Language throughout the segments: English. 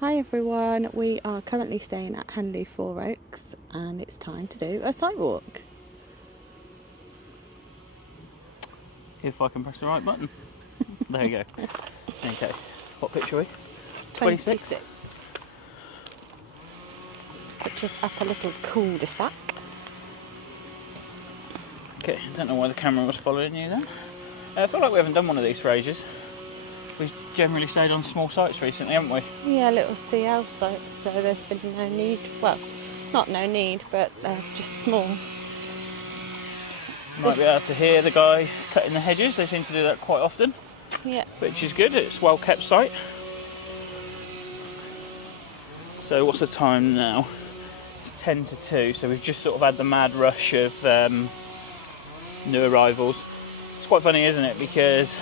Hi everyone, we are currently staying at Henley Four Oaks and it's time to do a site walk. If I can press the right button. There you go. Okay. What picture are we? 26. Which is up a little cul-de-sac. Okay, I don't know why the camera was following you then. I feel like we haven't done one of these for ages. We've generally stayed on small sites recently, haven't we? Yeah, little CL sites, so there's been no need, well, not no need, but just small. You might be able to hear the guy cutting the hedges. They seem to do that quite often. Yeah. Which is good, it's a well kept site. So what's the time now? It's 10 to 2, so we've just sort of had the mad rush of new arrivals. It's quite funny, isn't it? Because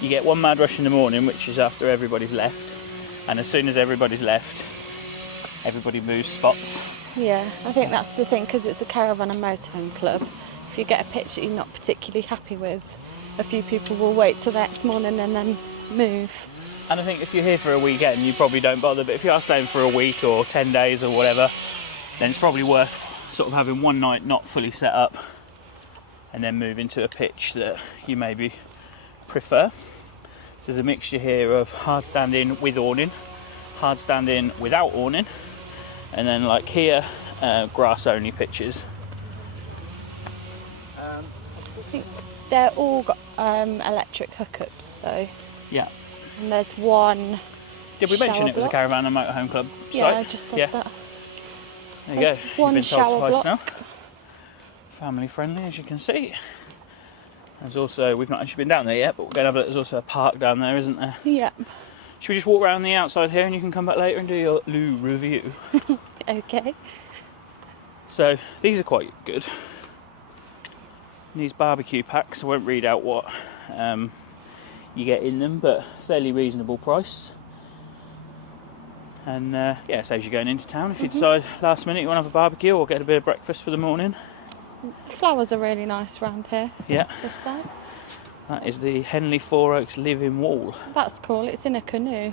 you get one mad rush in the morning, which is after everybody's left, and as soon as everybody's left, everybody moves spots. Yeah, I think that's the thing, because it's a caravan and motorhome club. If you get a pitch that you're not particularly happy with, a few people will wait till the next morning and then move. And I think if you're here for a weekend, you probably don't bother, but if you are staying for a week or 10 days or whatever, then it's probably worth sort of having one night not fully set up and then move into a pitch that you maybe prefer. So there's a mixture here of hard standing with awning, hard standing without awning, and then like here, grass only pitches. I think they're all got electric hookups though. Yeah. And there's one. Did we mention shower it was a block. caravan and motorhome club site? Yeah, I just said that. There you There's go. one You've been told shower twice block. now. Family friendly, as you can see. There's also, we've not actually been down there yet, but we're going to have a look. There's also a park down there, isn't there? Yeah. Should we just walk around the outside here and you can come back later and do your loo review? Okay. So these are quite good. These barbecue packs, I won't read out what you get in them, but fairly reasonable price. And yeah, saves you going into town if you decide last minute you want to have a barbecue or get a bit of breakfast for the morning. The flowers are really nice around here. Yeah. This side. That is the Henley Four Oaks living wall. That's cool. It's in a canoe.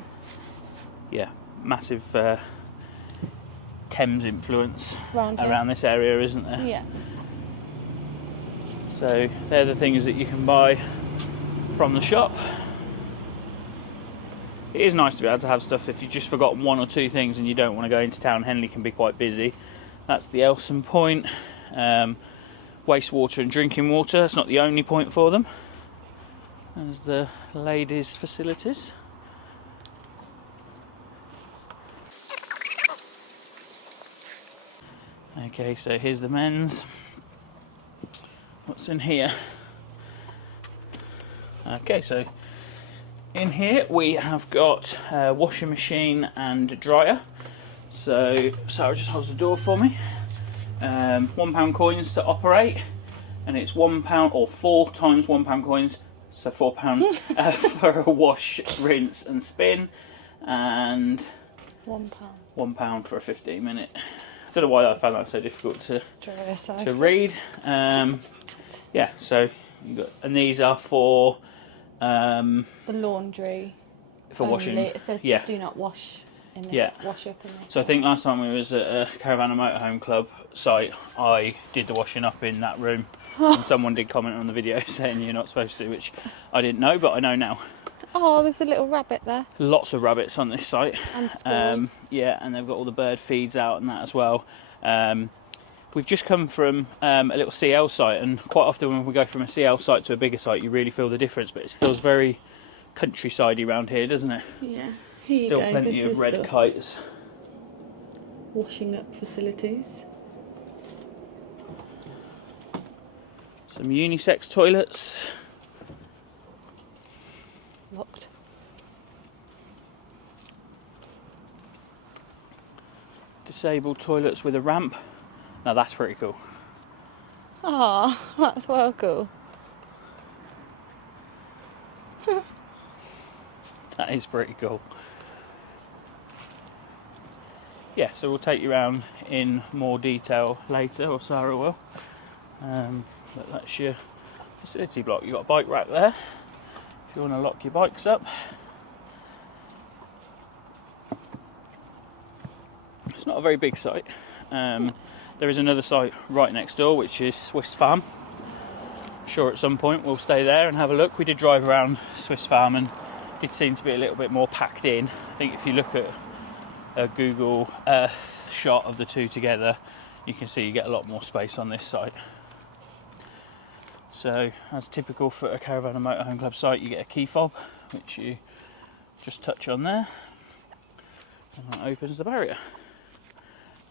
Yeah, massive Thames influence Around this area, isn't there? Yeah. So they're the things that you can buy from the shop. It is nice to be able to have stuff if you've just forgotten one or two things and you don't want to go into town. Henley can be quite busy. That's the Elson point. Wastewater and drinking water. That's not the only point for them. There's the ladies' facilities. Okay, so here's the men's. What's in here? Okay, so in here we have got a washing machine and dryer. So Sara just holds the door for me. £1 coins to operate, and it's £1 or 4 times £1 coins, so £4 for a wash, rinse and spin, and £1 for a 15-minute. I don't know why I found that so difficult to read. Yeah, so you got, and these are for the laundry. For only. washing. It says do not wash in this. Wash up in this. So I think last time we was at a caravan and motorhome club site, I did the washing up in that room, and someone did comment on the video saying you're not supposed to, which I didn't know, but I know now. Oh, there's a little rabbit there. Lots of rabbits on this site. And squirrels. Yeah, and they've got all the bird feeds out and that as well. We've just come from a little CL site, and quite often when we go from a CL site to a bigger site, you really feel the difference, but it feels very countryside-y around here, doesn't it? Yeah. Still plenty of red kites. Washing up facilities. Some unisex toilets. Locked. Disabled toilets with a ramp. Now that's pretty cool. Oh, that's well cool. That is pretty cool. Yeah, so we'll take you around in more detail later, or Sara will. But that's your facility block. You've got a bike rack there if you want to lock your bikes up. It's not a very big site. There is another site right next door, which is Swiss Farm. I'm sure at some point we'll stay there and have a look. We did drive around Swiss Farm and did seem to be a little bit more packed in. I think if you look at a Google Earth shot of the two together, you can see you get a lot more space on this site. So, as typical for a Caravan and Motorhome Club site, you get a key fob, which you just touch on there, and that opens the barrier.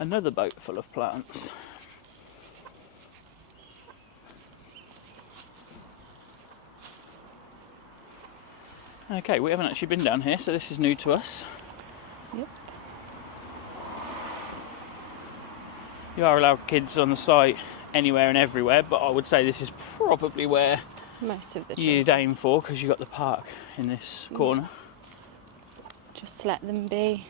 Another boat full of plants. Okay, we haven't actually been down here, so this is new to us. Yep. You are allowed kids on the site anywhere and everywhere, but I would say this is probably where Most of the you'd children. aim for, because you've got the park in this corner. Just let them be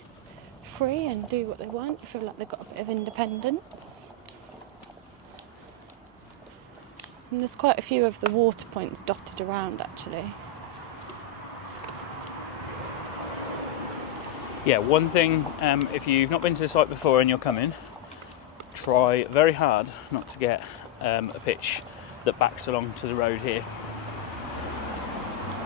free and do what they want. You feel like they've got a bit of independence. And there's quite a few of the water points dotted around, actually. Yeah, one thing, if you've not been to the site before and you're coming, try very hard not to get a pitch that backs along to the road here.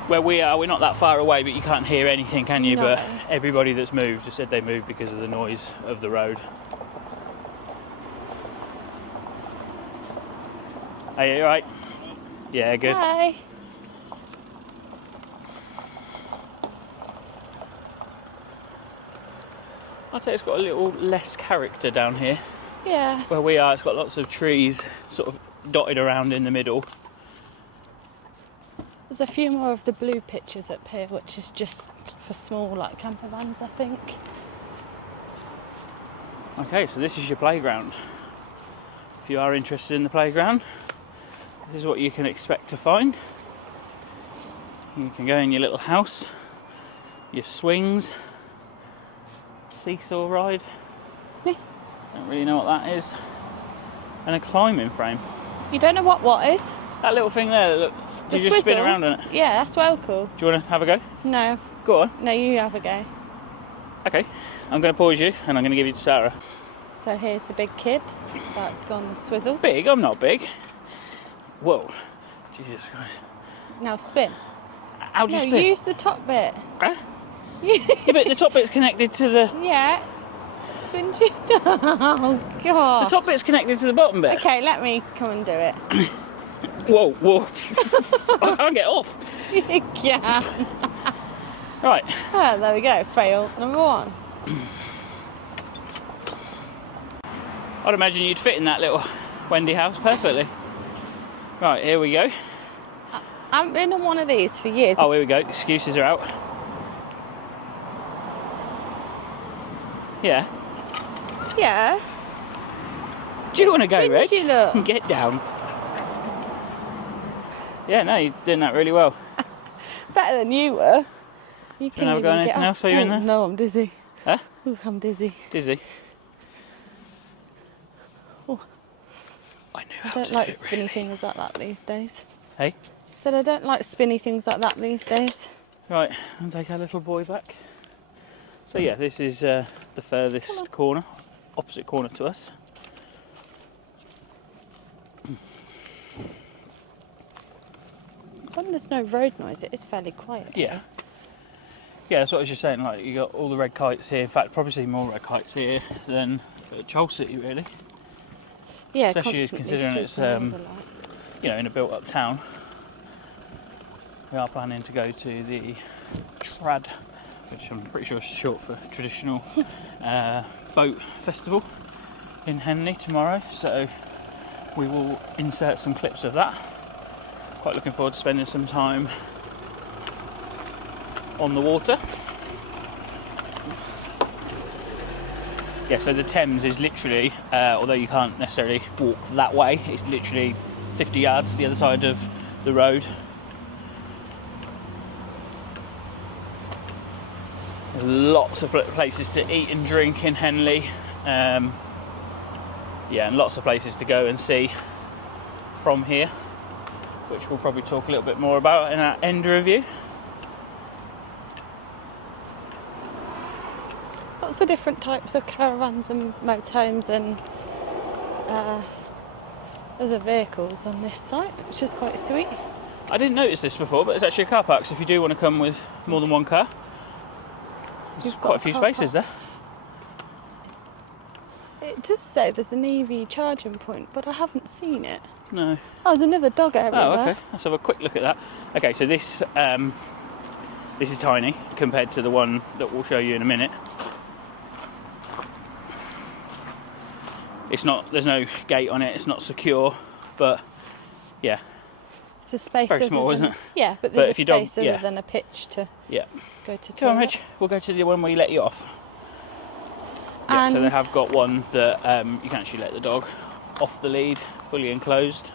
Where we are, we're not that far away, but you can't hear anything, can you? No. But everybody that's moved has said they moved because of the noise of the road. Are you alright? Yeah, good. Hi. I'd say it's got a little less character down here. Yeah. Where we are, it's got lots of trees sort of dotted around in the middle. There's a few more of the blue pictures up here, which is just for small, like, camper vans, I think. Okay, so this is your playground. If you are interested in the playground, this is what you can expect to find. You can go in your little house, your swings, seesaw ride. Yeah. Don't really know what that is. And a climbing frame. You don't know what is? That little thing there, look, The you just spin swizzle? around on it. Yeah, that's well cool. Do you want to have a go? No, Go on. no, you have a go. Okay, I'm going to pause you and I'm going to give you to Sarah. So here's the big kid about to go on the swizzle. Big? I'm not big. Whoa. Jesus Christ. Now spin. How do you No, spin? use the top bit. Huh? Yeah, but the top bit's connected to the... Yeah. Spin you. Oh, The God. top bit's connected to the bottom bit. Okay, let me come and do it. Whoa, whoa. I can't get off. You can. Right. Oh, there we go. Fail number one. I'd imagine you'd fit in that little Wendy house perfectly. Right, here we go. I haven't been on one of these for years. Oh, here we go. Excuses are out. Yeah. Yeah. Do you want to go, Reg? Spins you, look. Get down. Yeah, no, you're doing that really well. Better than you were. You wanna have a go on anything else while you're in there? No, I'm dizzy. Huh? Ooh, I'm dizzy. Dizzy. Oh. I knew I how don't to like do it, spinny really. things like that these days. Hey? Said I don't like spinny things like that these days. Right, and take our little boy back. So yeah, this is the furthest corner, opposite corner to us. When there's no road noise, it is fairly quiet. Yeah. Yeah, that's what I was just saying, like, you got all the red kites here. In fact, probably see more red kites here than at Chol City, really. Yeah, Especially constantly considering it's, swooping over, like. You know, in a built-up town. We are planning to go to the Trad, which I'm pretty sure is short for traditional boat festival in Henley tomorrow. So we will insert some clips of that. Quite looking forward to spending some time on the water. Yeah, so the Thames is literally, although you can't necessarily walk that way, it's literally 50 yards the other side of the road. There's lots of places to eat and drink in Henley. Yeah, and lots of places to go and see from here, which we'll probably talk a little bit more about in our end review. Lots of different types of caravans and motorhomes and other vehicles on this site, which is quite sweet. I didn't notice this before, but it's actually a car park, so if you do want to come with more than one car, there's quite a few spaces there. It does say there's an EV charging point, but I haven't seen it. No. Oh, there's another dog area Oh, there. okay. Let's have a quick look at that. Okay, so this is tiny compared to the one that we'll show you in a minute. It's not. There's no gate on it. It's not secure, but yeah, It's a space. very small, isn't it? Yeah, but there's if a you don't- space other yeah. than a pitch to Yeah. go to. Come on, toilet. Rich. We'll go to the one where you let you off. Yeah, so they And- have got one that you can actually let the dog off the lead, fully enclosed.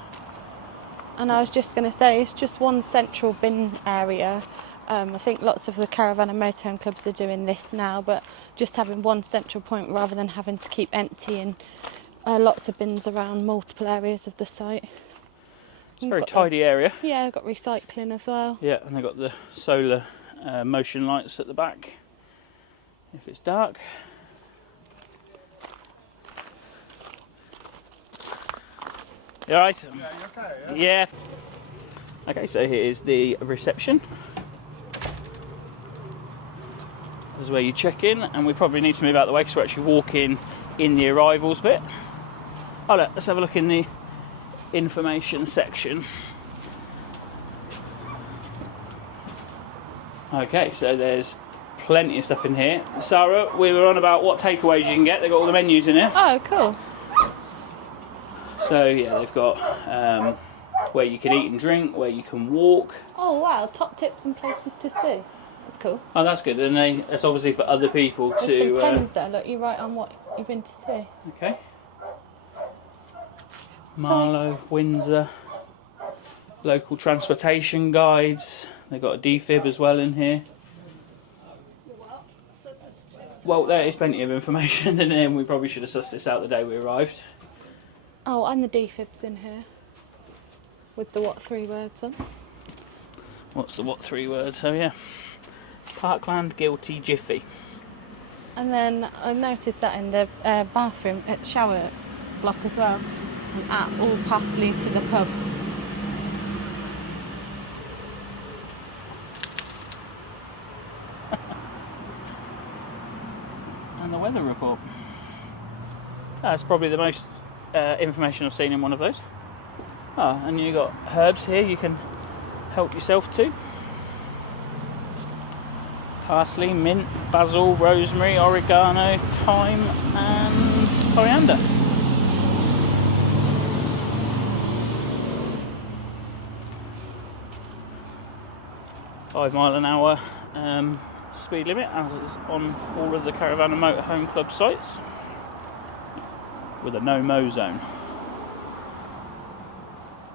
And I was just going to say, it's just one central bin area. I think lots of the caravan and motorhome clubs are doing this now, but just having one central point rather than having to keep emptying lots of bins around multiple areas of the site. It's a very tidy area. Yeah, they've got recycling as well. Yeah, and they've got the solar motion lights at the back if it's dark. You alright? Yeah, you okay? Yeah. Okay, so here's the reception. This is where you check in, and we probably need to move out of the way because we're actually walking in the arrivals bit. Oh, look, let's have a look in the information section. Okay, so there's plenty of stuff in here. Sara, we were on about what takeaways you can get. They've got all the menus in here. Oh, cool. So yeah, they've got where you can eat and drink, where you can walk. Oh, wow. Top tips and places to see. That's cool. Oh, that's good. And that's obviously for other people There's to. some pens there. Look, you write on what you've been to see. Okay. Marlow, Windsor, local transportation guides. They've got a defib as well in here. Well, there is plenty of information in here, and we probably should have sussed this out the day we arrived. Oh, and the defibs in here. With the what 3 words on. What's the what 3 words? Oh yeah. Parkland Guilty Jiffy. And then I noticed that in the bathroom, shower block as well. And at all paths lead to the pub. And the weather report. That's probably the most information I've seen in one of those. Oh, and you've got herbs here you can help yourself to. Parsley, mint, basil, rosemary, oregano, thyme and coriander. .5 mph speed limit, as is on all of the caravan and motorhome club sites, with a no-mow zone.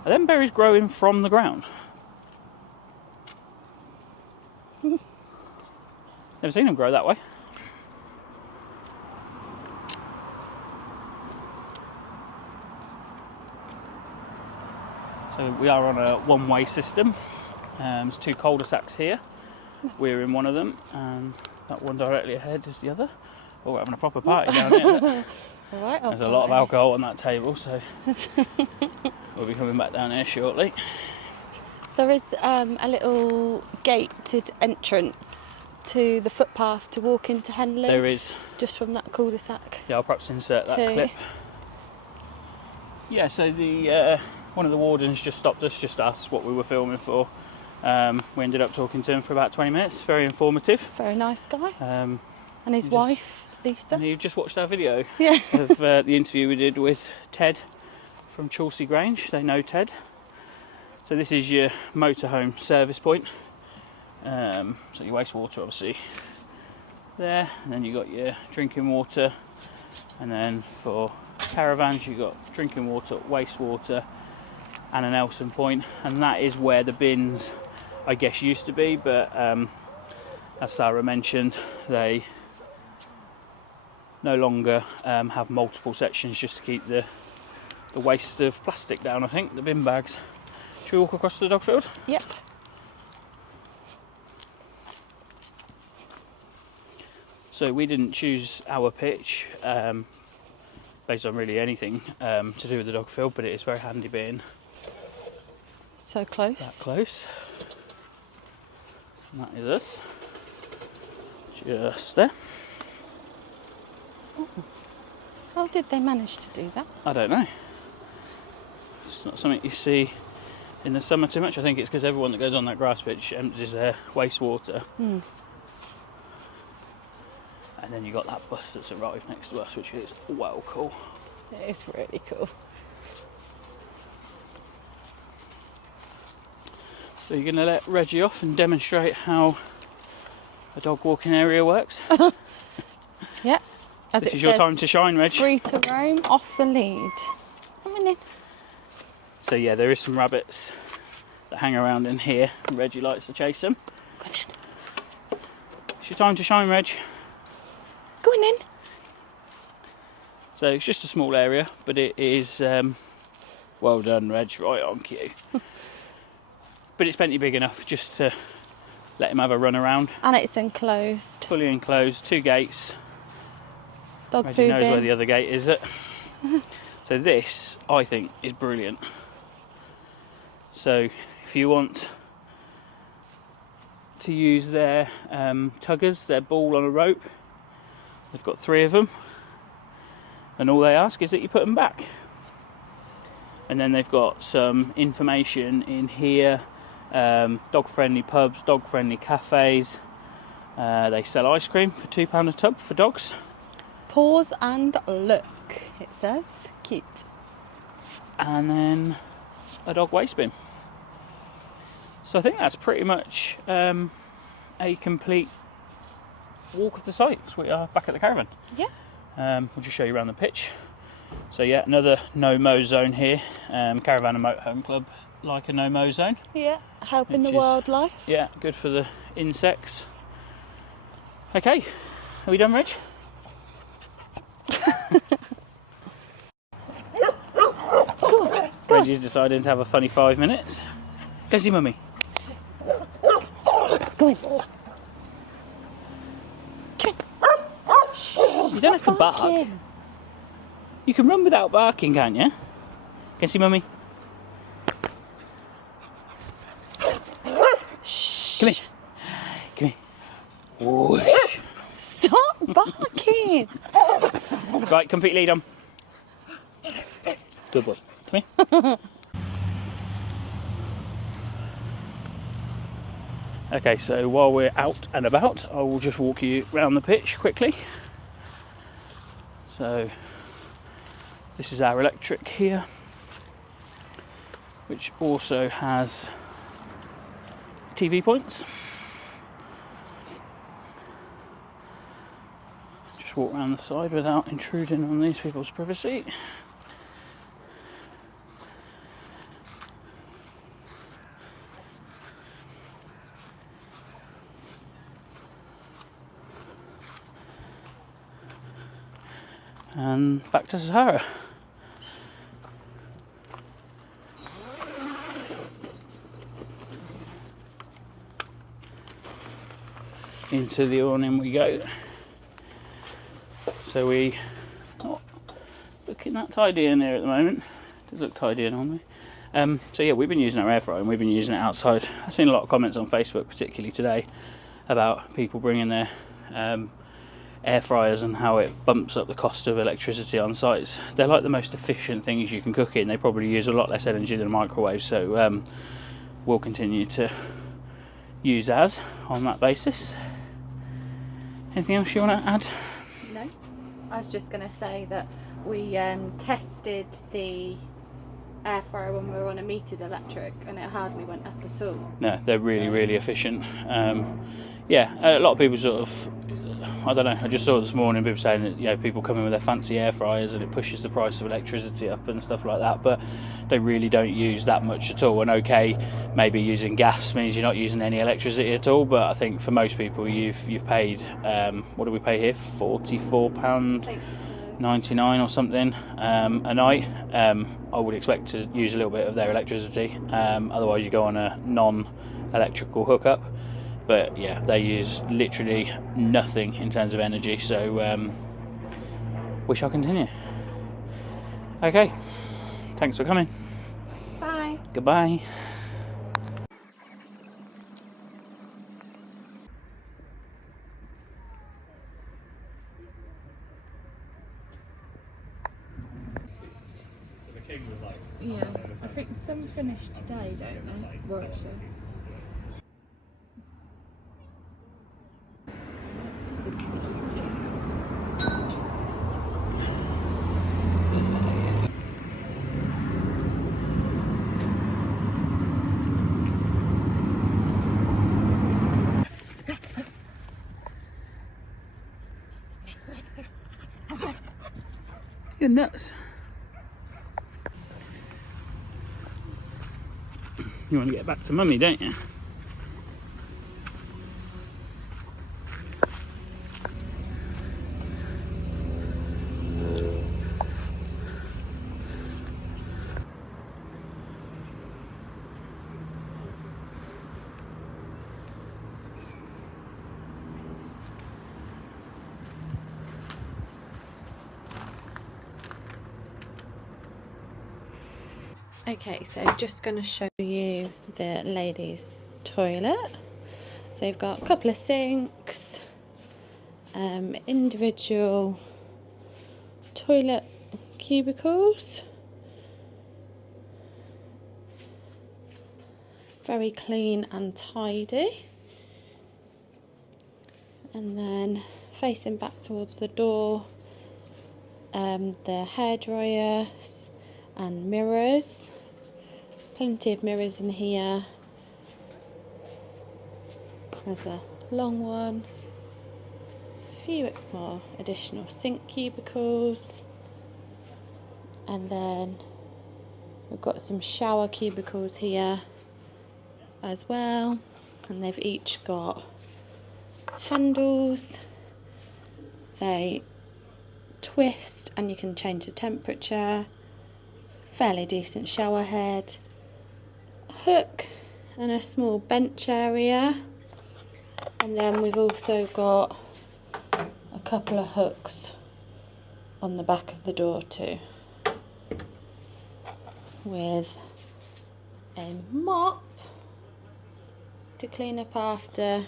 Are them berries growing from the ground? Never seen them grow that way. So we are on a one-way system. There's 2 cul-de-sacs here. We're in one of them, and that one directly ahead is the other. Oh, we're having a proper party down here. All right, There's a lot of alcohol on that table, so we'll be coming back down here shortly. There is a little gated entrance to the footpath to walk into Henley. There is. Just from that cul-de-sac. Yeah, I'll perhaps insert that Two. clip. Yeah, so the one of the wardens just stopped us, just asked what we were filming for. We ended up talking to him for about 20 minutes. Very informative. Very nice guy. And And his wife, Lisa. he just watched our video Yeah. of the interview we did with Ted from Chelsea Grange. They know Ted. So this is your motorhome service point. So your wastewater obviously there, and then you got your drinking water, and then for caravans you got drinking water, wastewater, and an Elson point, and that is where the bins I guess used to be, but as Sara mentioned, they no longer have multiple sections just to keep the waste of plastic down, I think, the bin bags. Should we walk across to the dog field? Yep. So we didn't choose our pitch based on really anything to do with the dog field, but it is very handy being so close. that close. And that is us. Just there. How did they manage to do that? I don't know. It's not something you see in the summer too much. I think it's because everyone that goes on that grass pitch empties their wastewater. Mm. And then you got that bus that's arrived next to us, which is well cool. It is really cool. So you're going to let Reggie off and demonstrate how a dog walking area works? Yeah. As This it is your says, time to shine, Reg. free to roam, off the lead. Come on in. So yeah, there is some rabbits that hang around in here, and Reggie likes to chase them. Go on in. It's your time to shine, Reg. Go on in. So it's just a small area, but it is well done, Reg, right on cue. But it's plenty big enough just to let him have a run around. And it's enclosed. Fully enclosed, 2 gates. Dog Reggie pooping. knows where the other gate is at. So this, I think, is brilliant. So if you want to use their tuggers, their ball on a rope, they've got 3 of them. And all they ask is that you put them back. And then they've got some information in here. Dog-friendly pubs, dog-friendly cafes. They sell ice cream for £2 a tub for dogs. Pause and look, it says. Cute. And then a dog waste bin. So I think that's pretty much a complete walk of the sites. We are back at the Caravan. Yeah. We'll just show you around the pitch. So yeah, another no-mow zone here. Caravan and Motorhome Club like a no-mow zone. Yeah, helping Which the is- wildlife. Yeah, good for the insects. Okay, are we done, Reg? Reggie's deciding to have a funny 5 minutes. Go see Mummy. Go on. You don't have to bark. Barking. You can run without barking, can't you? Go see Mummy. Shh. Come here. Come here. Whoosh. Stop barking. Right, complete lead on. Good boy. Come here. Okay, so while we're out and about, I will just walk you around the pitch quickly. So, this is our electric here, which also has TV points. Just walk around the side without intruding on these people's privacy. And back to Sara. Into the awning we go. So we not looking that tidy in there at the moment. It does look tidy in on me. So yeah, we've been using our air fryer and we've been using it outside. I've seen a lot of comments on Facebook, particularly today, about people bringing their air fryers and how it bumps up the cost of electricity on sites. They're like the most efficient things you can cook in. They probably use a lot less energy than a microwave, so we'll continue to use ours on that basis. Anything else you want to add? No, I was just going to say that we tested the air fryer when we were on a metered electric and it hardly went up at all. No, they're really efficient. Yeah, a lot of people sort of, I don't know, I just saw this morning people saying that, you know, people come in with their fancy air fryers and it pushes the price of electricity up and stuff like that, but they really don't use that much at all. And okay, maybe using gas means you're not using any electricity at all, but I think for most people you've paid, what do we pay here, £44.99 or something a night. I would expect to use a little bit of their electricity, otherwise you go on a non-electrical hookup. but yeah, they use literally nothing in terms of energy, so we shall continue. Okay, thanks for coming. Bye. Goodbye. Yeah, I think some finish today, don't they? Warwickshire. You're nuts. You want to get back to mummy, don't you? Okay, so just going to show you the ladies' toilet. So you've got a couple of sinks, individual toilet cubicles, very clean and tidy, and then facing back towards the door, the hairdryers and mirrors. Plenty of mirrors in here. There's a long one, a few more additional sink cubicles, and then we've got some shower cubicles here as well, and they've each got handles. They twist and you can change the temperature. Fairly decent shower head, hook and a small bench area, and then we've also got a couple of hooks on the back of the door too, with a mop to clean up after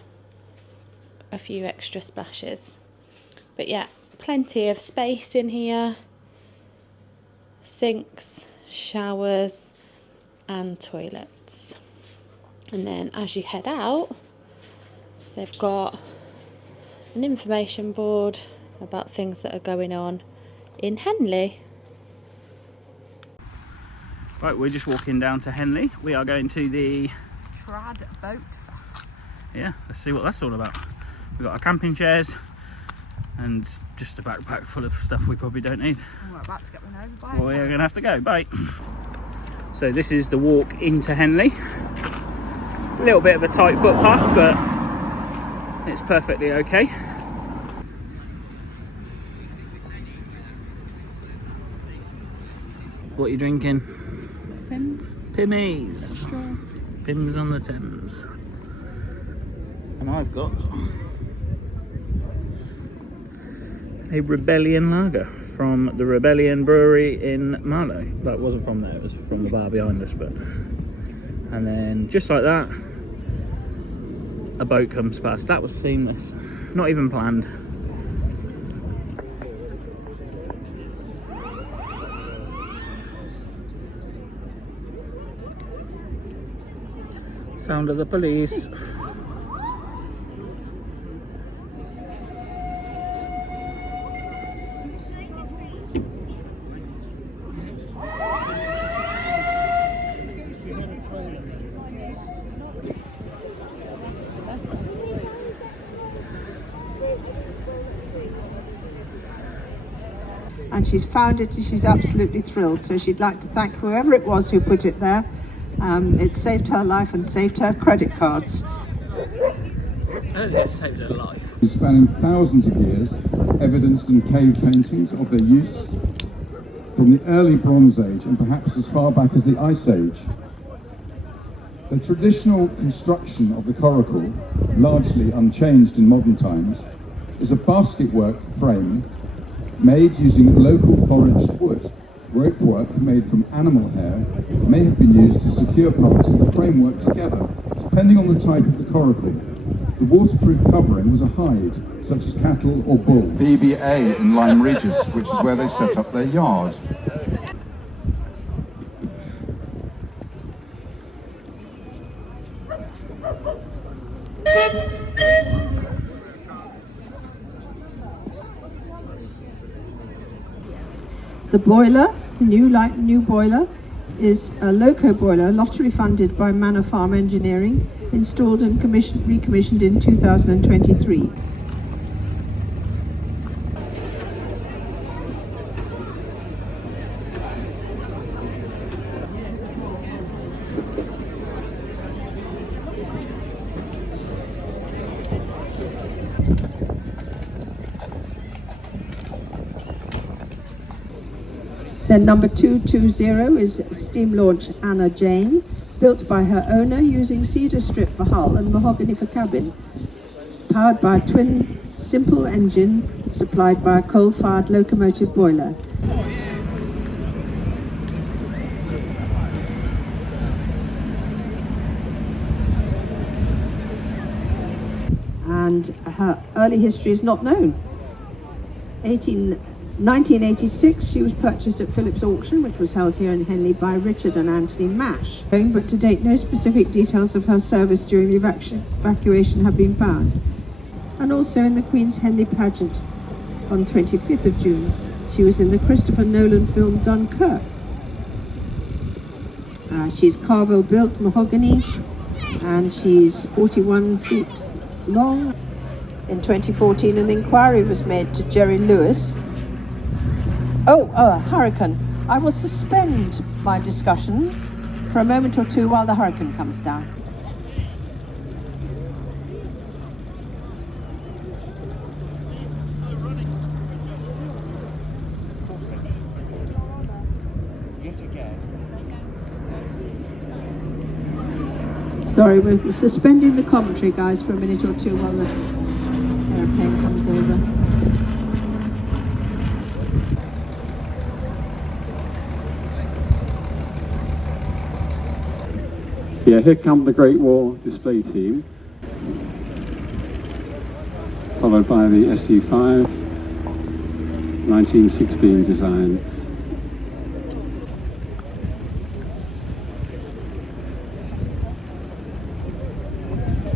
a few extra splashes. But yeah, plenty of space in here, sinks, showers and toilets. And then as you head out, they've got an information board about things that are going on in Henley. Right, we're just walking down to Henley. We are going to the Trad Boat Fest. yeah, let's see what that's all about. We've got our camping chairs and just a backpack full of stuff we probably don't need. And we're about to get run over by Well, we're going to have to go. Bye. So this is the walk into Henley. A little bit of a tight footpath, but it's perfectly okay. What are you drinking? Pimmies. Pims on the Thames. And I've got a Rebellion lager from the Rebellion Brewery in Marlow. That wasn't from there, it was from the bar behind us. But and then just like that, a boat comes past. That was seamless, not even planned. Sound of the police. And she's found it and she's absolutely thrilled, so she'd like to thank whoever it was who put it there. It saved her life and saved her credit cards. It saved her life. Spanning thousands of years, evidenced in cave paintings of their use from the early Bronze Age and perhaps as far back as the Ice Age. The traditional construction of the coracle, largely unchanged in modern times, is a basketwork frame made using local foraged wood. Ropework made from animal hair may have been used to secure parts of the framework together, depending on the type of the coracle. The waterproof covering was a hide, such as cattle or bull. BBA in Lyme Regis, which is where they set up their yard. The boiler, the new boiler, is a loco boiler, lottery funded by Manor Farm Engineering, installed and recommissioned in 2023. Then number 220 is steam launch Anna Jane, built by her owner using cedar strip for hull and mahogany for cabin, powered by a twin simple engine supplied by a coal-fired locomotive boiler. And her early history is not known. 1986, she was purchased at Phillips Auction, which was held here in Henley by Richard and Anthony Mash. But to date, no specific details of her service during the evacuation have been found. And also in the Queen's Henley pageant on 25th of June, she was in the Christopher Nolan film Dunkirk. She's Carvel built, mahogany, and she's 41 feet long. In 2014, an inquiry was made to Jerry Lewis. Hurricane. I will suspend my discussion for a moment or two while the hurricane comes down. Sorry, we're suspending the commentary, guys, for a minute or two while the airplane comes over. Yeah, here come the Great War display team, followed by the SE5, 1916 design.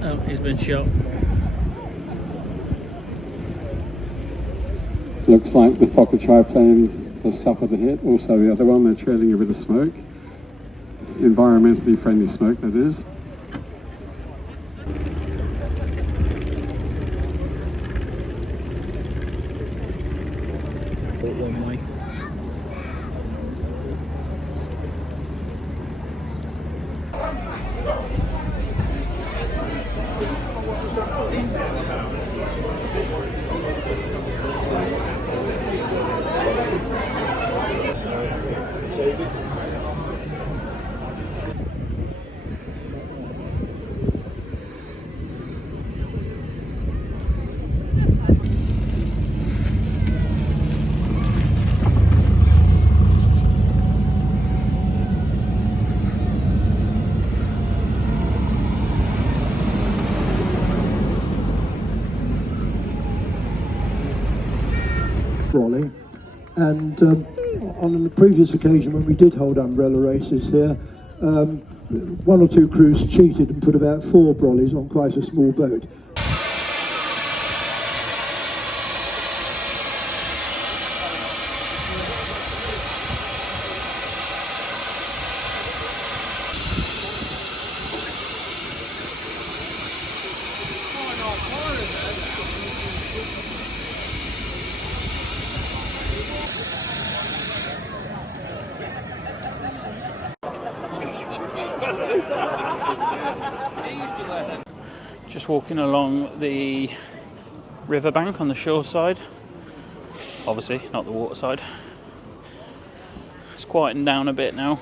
Oh, he's been shot. Looks like the Fokker triplane has suffered a hit. Also the other one, they're trailing a bit of smoke. Environmentally friendly smoke, that is. One way. Brolly, and on a previous occasion when we did hold umbrella races here, one or two crews cheated and put about 4 brollies on quite a small boat. Just walking along the riverbank on the shore side, obviously not the water side. It's quieting down a bit now.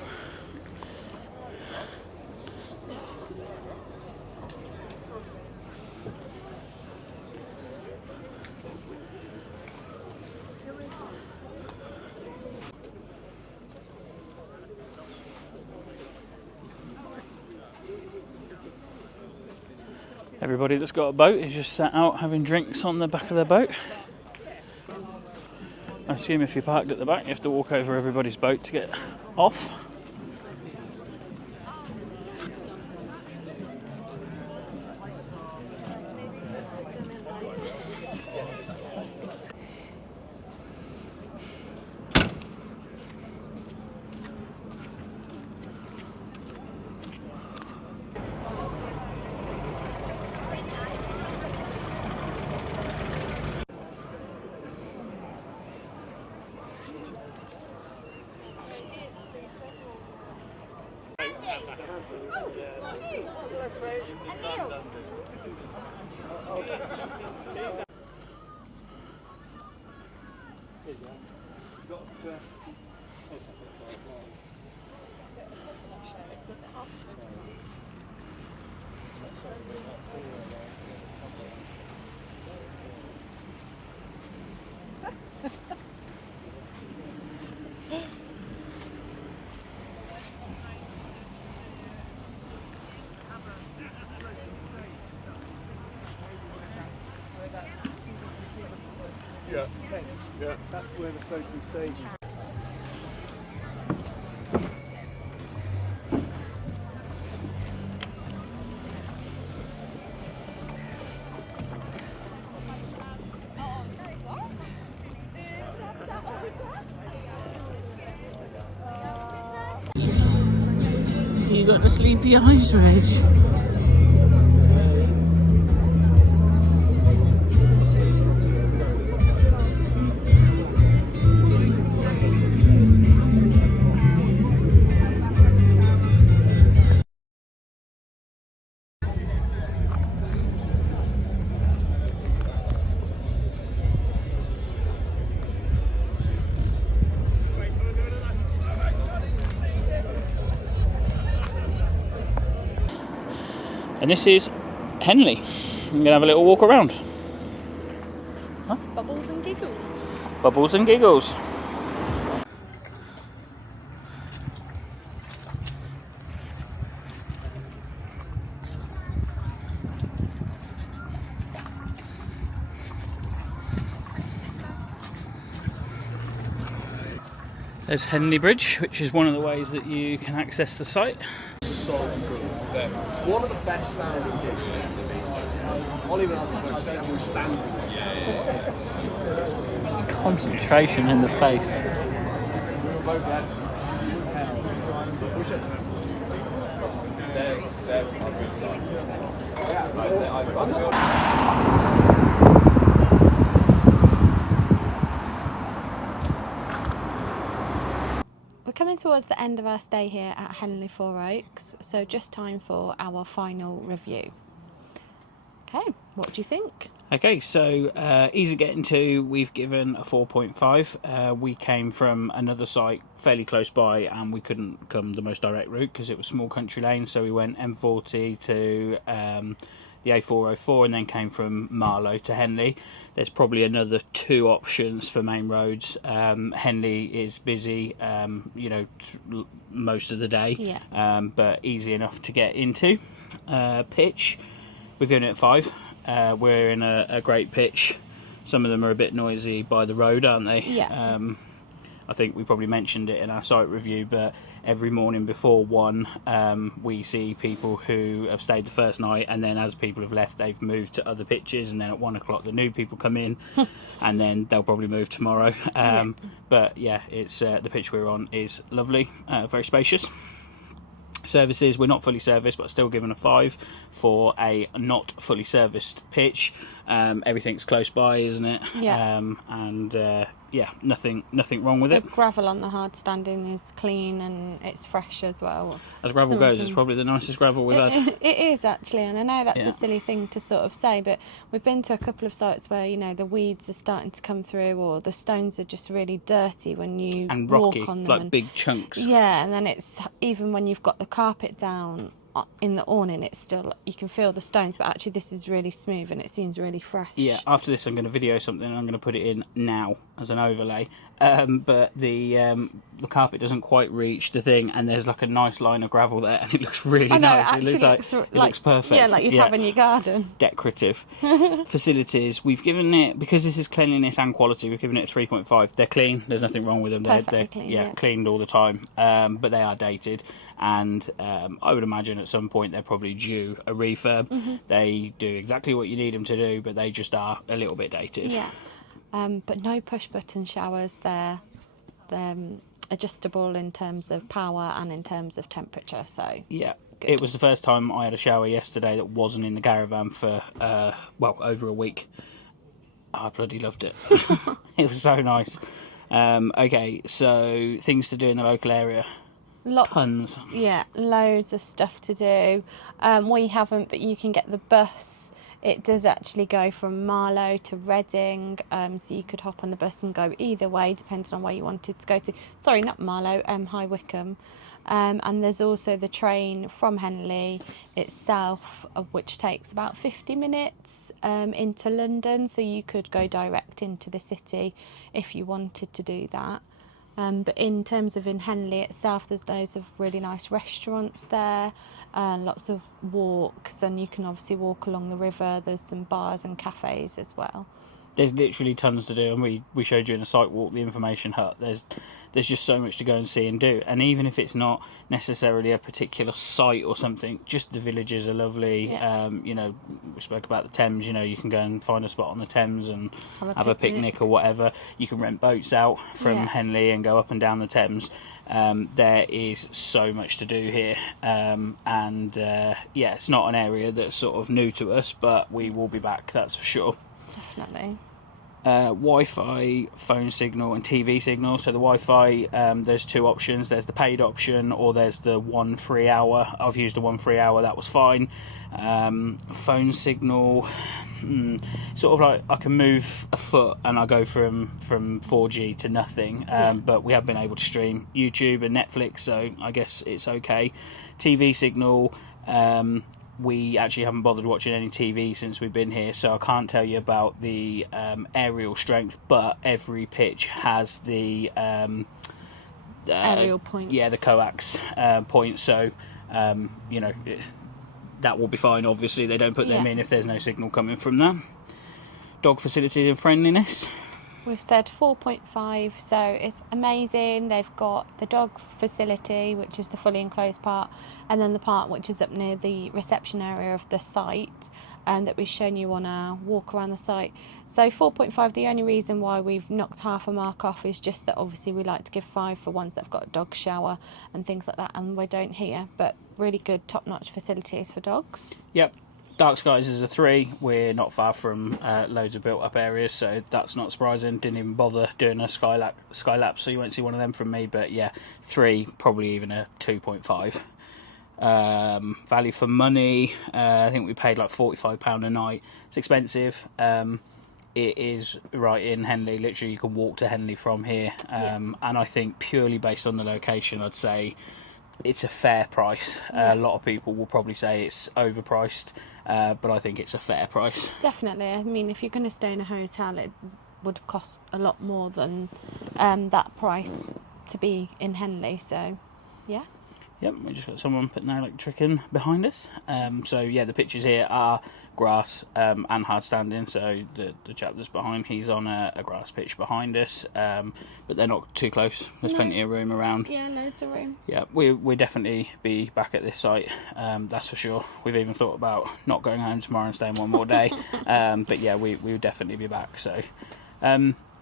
Everybody that's got a boat is just sat out having drinks on the back of their boat. I assume if you're parked at the back, you have to walk over everybody's boat to get off. Yeah, that's where the floating stage is. You got the sleepy eyes, Reg. And this is Henley. I'm going to have a little walk around. Huh? Bubbles and giggles. Bubbles and giggles. There's Henley Bridge, which is one of the ways that you can access the site. So good. It's one of the best sounding gigs. I'll even have the boat, everyone standing. Concentration in the face. Both lads. We should We're coming towards the end of our stay here at Henley Four Oaks, so just time for our final review. Okay, what do you think? Okay, so easy getting to, we've given a 4.5. We came from another site fairly close by and we couldn't come the most direct route because it was small country lane, so we went M40 to the A404 and then came from Marlow to Henley. There's probably another 2 options for main roads. Henley is busy, you know, most of the day, Yeah. but easy enough to get into. Pitch, we've given it a 5. We're in a great pitch. Some of them are a bit noisy by the road, aren't they? Yeah. I think we probably mentioned it in our site review, but every morning before 1, we see people who have stayed the first night, and then as people have left, they've moved to other pitches, and then at 1 o'clock the new people come in, and then they'll probably move tomorrow. But yeah, it's the pitch we're on is lovely, very spacious. Services, we're not fully serviced, but still given a 5 for a not fully serviced pitch. Everything's close by, isn't it? Yeah. And yeah, nothing wrong with The it. gravel on the hard standing is clean and it's fresh as well. As gravel Some goes, of it's them- probably the nicest gravel we've had. It is actually, and I know that's Yeah. a silly thing to sort of say, but we've been to a couple of sites where, you know, the weeds are starting to come through or the stones are just really dirty when you And rocky, walk on them. like and, big chunks. yeah, and then it's even when you've got the carpet down, in the awning, it's still, you can feel the stones, but actually this is really smooth and it seems really fresh. Yeah, after this I'm going to video something and I'm going to put it in now as an overlay. But the carpet doesn't quite reach the thing, and there's like a nice line of gravel there, and it looks really nice. It looks perfect. Yeah, like you'd have in your garden. Decorative. Facilities, we've given it, because this is cleanliness and quality, we've given it a 3.5. They're clean, there's nothing wrong with them. They're clean, yeah, cleaned all the time, but they are dated, and I would imagine at some point they're probably due a refurb. They do exactly what you need them to do, but they just are a little bit dated. Yeah. But no push button showers. They're adjustable in terms of power and in terms of temperature, so yeah, good. It was the first time I had a shower yesterday that wasn't in the caravan for well, over a week. I bloody loved it. It was so nice. Okay, so things to do in the local area. Tons. Yeah, loads of stuff to do. We haven't, but you can get the bus. It does actually go from Marlow to Reading, so you could hop on the bus and go either way, depending on where you wanted to go to. Sorry, not Marlow, High Wycombe. And there's also the train from Henley itself, which takes about 50 minutes into London, so you could go direct into the city if you wanted to do that. But in terms of in Henley itself, there's loads of really nice restaurants there, and lots of walks, and you can obviously walk along the river. There's some bars and cafes as well. There's literally tons to do, and we showed you in a site walk the information hut. There's just so much to go and see and do, and even if it's not necessarily a particular site or something, just the villages are lovely. Yeah. You know, we spoke about the Thames. You know, you can go and find a spot on the Thames and have a picnic or whatever. You can rent boats out from Henley and go up and down the Thames. There is so much to do here, and yeah, it's not an area that's sort of new to us, but we will be back, that's for sure. Definitely. Wi-Fi, phone signal and TV signal. So the Wi-Fi, there's two options. There's the paid option, or there's the 1 free hour. I've used the 1 free hour, that was fine. Phone signal, sort of like I can move a foot and I go from 4G to nothing, but we have been able to stream YouTube and Netflix, so I guess it's okay. TV signal, we actually haven't bothered watching any TV since we've been here, so I can't tell you about the aerial strength, but every pitch has the aerial points. Yeah, the coax points, so you know, that will be fine. Obviously they don't put them in if there's no signal coming from them. Dog facilities and friendliness, we've said 4.5, so it's amazing. They've got the dog facility, which is the fully enclosed part, and then the part which is up near the reception area of the site, and that we've shown you on our walk around the site. So 4.5, the only reason why we've knocked half a mark off is just that obviously we like to give 5 for ones that have got a dog shower and things like that, and we don't here, but really good top-notch facilities for dogs. Yep. Dark skies is a 3. We're not far from loads of built-up areas, so that's not surprising. Didn't even bother doing a skylapse, so you won't see one of them from me. But yeah, 3, probably even a 2.5. Value for money, I think we paid like £45 a night. It's expensive. It is right in Henley. Literally, you can walk to Henley from here. And I think purely based on the location, I'd say it's a fair price. A lot of people will probably say it's overpriced, but I think it's a fair price. Definitely. I mean, if you're going to stay in a hotel, it would cost a lot more than that price to be in Henley, so yeah. Yep, we just got someone putting their electric in behind us. So yeah, the pitches here are grass and hard standing. So the chap that's behind, he's on a grass pitch behind us, but they're not too close. There's plenty of room around. Yeah, loads of room. Yeah, we'll definitely be back at this site, that's for sure. We've even thought about not going home tomorrow and staying one more day, but yeah, we'll definitely be back. So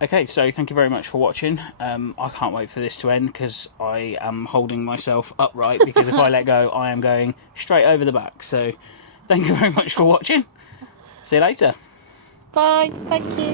okay, so thank you very much for watching. I can't wait for this to end because I am holding myself upright, because if I let go I am going straight over the back. So thank you very much for watching. See you later. Bye, thank you.